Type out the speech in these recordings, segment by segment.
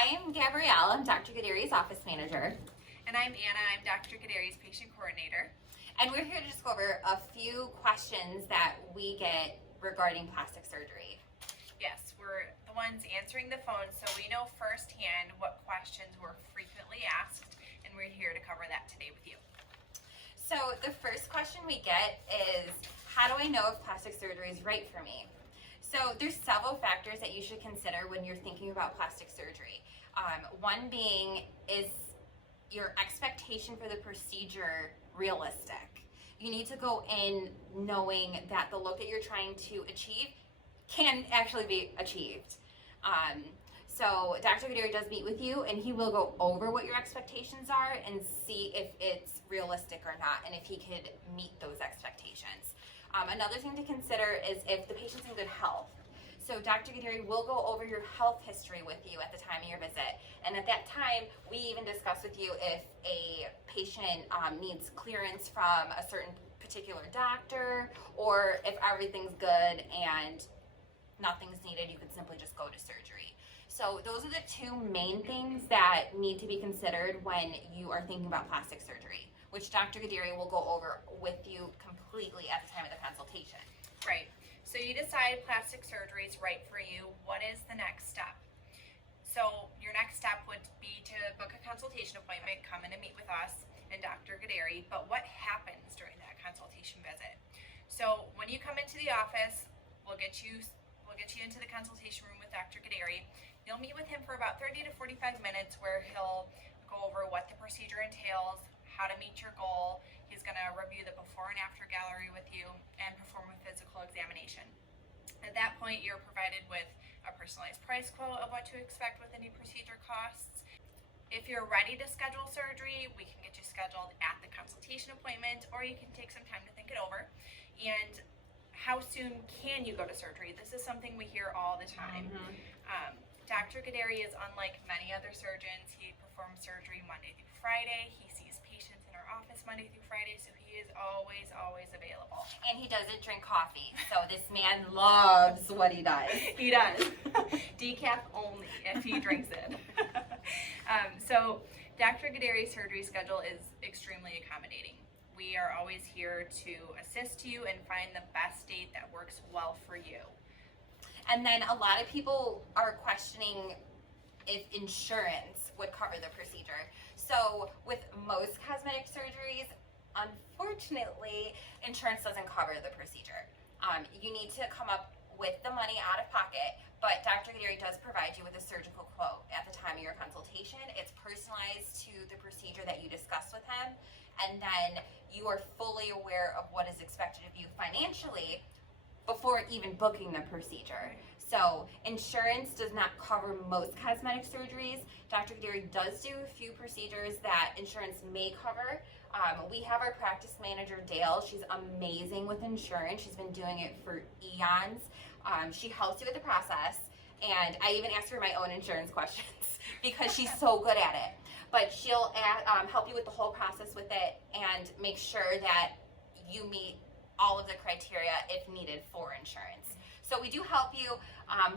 I'm Gabrielle. I'm Dr. Ghaderi's office manager. And I'm Anna. I'm Dr. Ghaderi's patient coordinator. And we're here to just go over a few questions that we get regarding plastic surgery. Yes, we're the ones answering the phone, so we know firsthand what questions were frequently asked, and we're here to cover that today with you. So the first question we get is, how do I know if plastic surgery is right for me? So there's several factors that you should consider when you're thinking about plastic surgery. One being, is your expectation for the procedure realistic? You need to go in knowing that the look that you're trying to achieve can actually be achieved. So Dr. Ghaderi does meet with you, and he will go over what your expectations are and see if it's realistic or not, and if he could meet those expectations. Another thing to consider is if the patient's in good health. So Dr. Ghaderi will go over your health history with you at the time of your visit. And at that time, we even discuss with you if a patient needs clearance from a certain particular doctor, or if everything's good and nothing's needed, you could simply just go to surgery. So those are the two main things that need to be considered when you are thinking about plastic surgery, which Dr. Ghaderi will go over with you completely at the time of the consultation. Right. So you decide plastic surgery is right for you. What is the next step? So your next step would be to book a consultation appointment, come in and meet with us and Dr. Ghaderi. But what happens during that consultation visit? So when you come into the office, we'll get you into the consultation room with Dr. Ghaderi. You'll meet with him for about 30 to 45 minutes where he'll go over what the procedure entails, how to meet your goal. He's going to review the before and after gallery with you and perform a physical examination. At that point, you're provided with a personalized price quote of what to expect with any procedure costs. If you're ready to schedule surgery, we can get you scheduled at the consultation appointment, or you can take some time to think it over. And how soon can you go to surgery? This is something we hear all the time. Dr. Ghaderi is unlike many other surgeons. He performs surgery Monday through Friday. He sees patients in our office Monday through Friday, so he is always available. And he doesn't drink coffee, so this man loves what he does. He does. Decaf only if he drinks it. So Dr. Ghaderi's surgery schedule is extremely accommodating. We are always here to assist you and find the best date that works well for you. And then a lot of people are questioning if insurance would cover the procedure. So with most cosmetic surgeries, unfortunately, insurance doesn't cover the procedure. You need to come up with the money out of pocket, but Dr. Ghaderi does provide you with a surgical quote at the time of your consultation. It's personalized to the procedure that you discuss with him, and then you are fully aware of what is expected of you financially before even booking the procedure. So insurance does not cover most cosmetic surgeries. Dr. Ghaderi does do a few procedures that insurance may cover. We have our practice manager, Dale. She's amazing with insurance. She's been doing it for eons. She helps you with the process, and I even ask her my own insurance questions because she's so good at it. But she'll help you with the whole process with it and make sure that you meet all of the criteria if needed for insurance. So we do help you,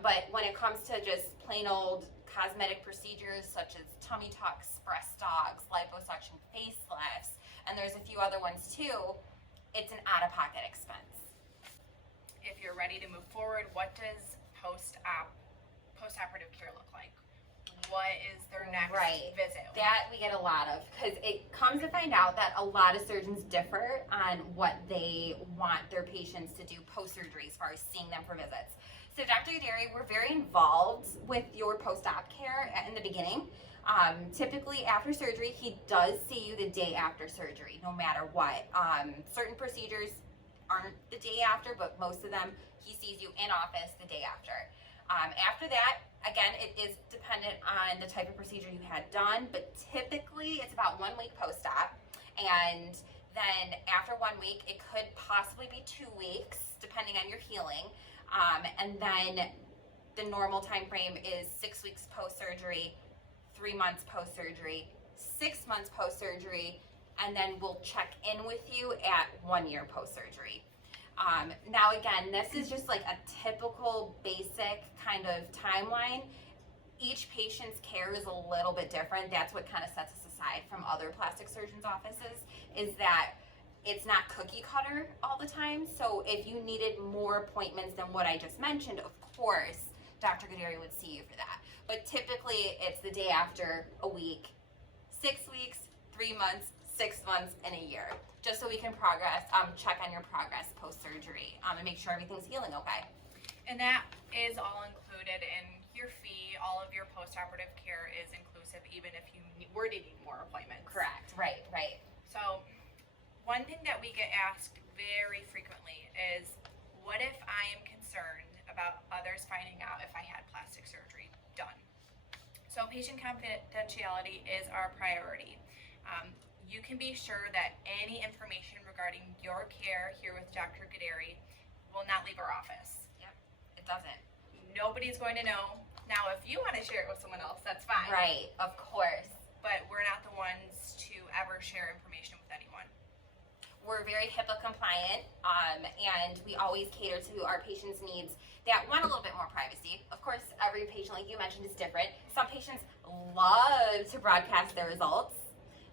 but when it comes to just plain old cosmetic procedures such as tummy tucks, breast dogs, liposuction, facelifts, and there's a few other ones too, it's an out-of-pocket expense. If you're ready to move forward, what does post-operative care look like? What is their next visit? That we get a lot of, because it comes to find out that a lot of surgeons differ on what they want their patients to do post-surgery as far as seeing them for visits. So Dr. Ghaderi, we're very involved with your post-op care in the beginning. Typically after surgery, he does see you the day after surgery, no matter what. Certain procedures aren't the day after, but most of them, he sees you in office the day after. After that, again, it is dependent on the type of procedure you had done, but typically it's about 1 week post-op. And then after 1 week, it could possibly be 2 weeks, depending on your healing. And then the normal time frame is 6 weeks post-surgery, 3 months post-surgery, 6 months post-surgery, and then we'll check in with you at 1 year post-surgery. Now again, this is just like a typical basic kind of timeline. each patient's care is a little bit different. That's what kind of sets us aside from other plastic surgeons' offices, is that it's not cookie cutter all the time. So if you needed more appointments than what I just mentioned, of course, Dr. Ghaderi would see you for that. But typically it's the day after, a week, 6 weeks, 3 months, 6 months, and a year. Just so we can check on your progress post-surgery and make sure everything's healing okay. And that is all included in your fee. All of your post-operative care is inclusive, even if you were to need more appointments. Correct, right. So one thing that we get asked very frequently is, what if I am concerned about others finding out if I had plastic surgery done? So patient confidentiality is our priority. You can be sure that any information regarding your care here with Dr. Ghaderi will not leave our office. Yep, it doesn't. Nobody's going to know. Now, if you want to share it with someone else, that's fine. Right, of course. But we're not the ones to ever share information with anyone. We're very HIPAA compliant, and we always cater to our patients' needs that want a little bit more privacy. Of course, every patient, like you mentioned, is different. Some patients love to broadcast their results,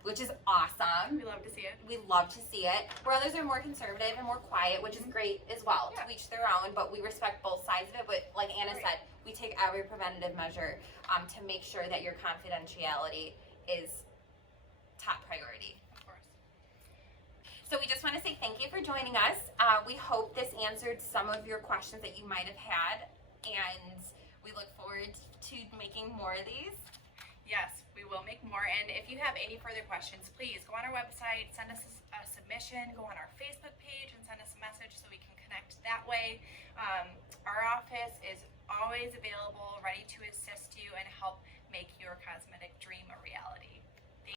which is awesome. We love to see it. We love to see it. Where others are more conservative and more quiet, which is great as well, Yeah. to each their own, but we respect both sides of it. But like Anna Right. said, we take every preventative measure to make sure that your confidentiality is top priority. Of course. So we just want to say thank you for joining us. We hope this answered some of your questions that you might have had, and we look forward to making more of these. Yes, we will make more. And if you have any further questions, please go on our website, send us a submission, go on our Facebook page and send us a message so we can connect that way. Our office is always available, ready to assist you and help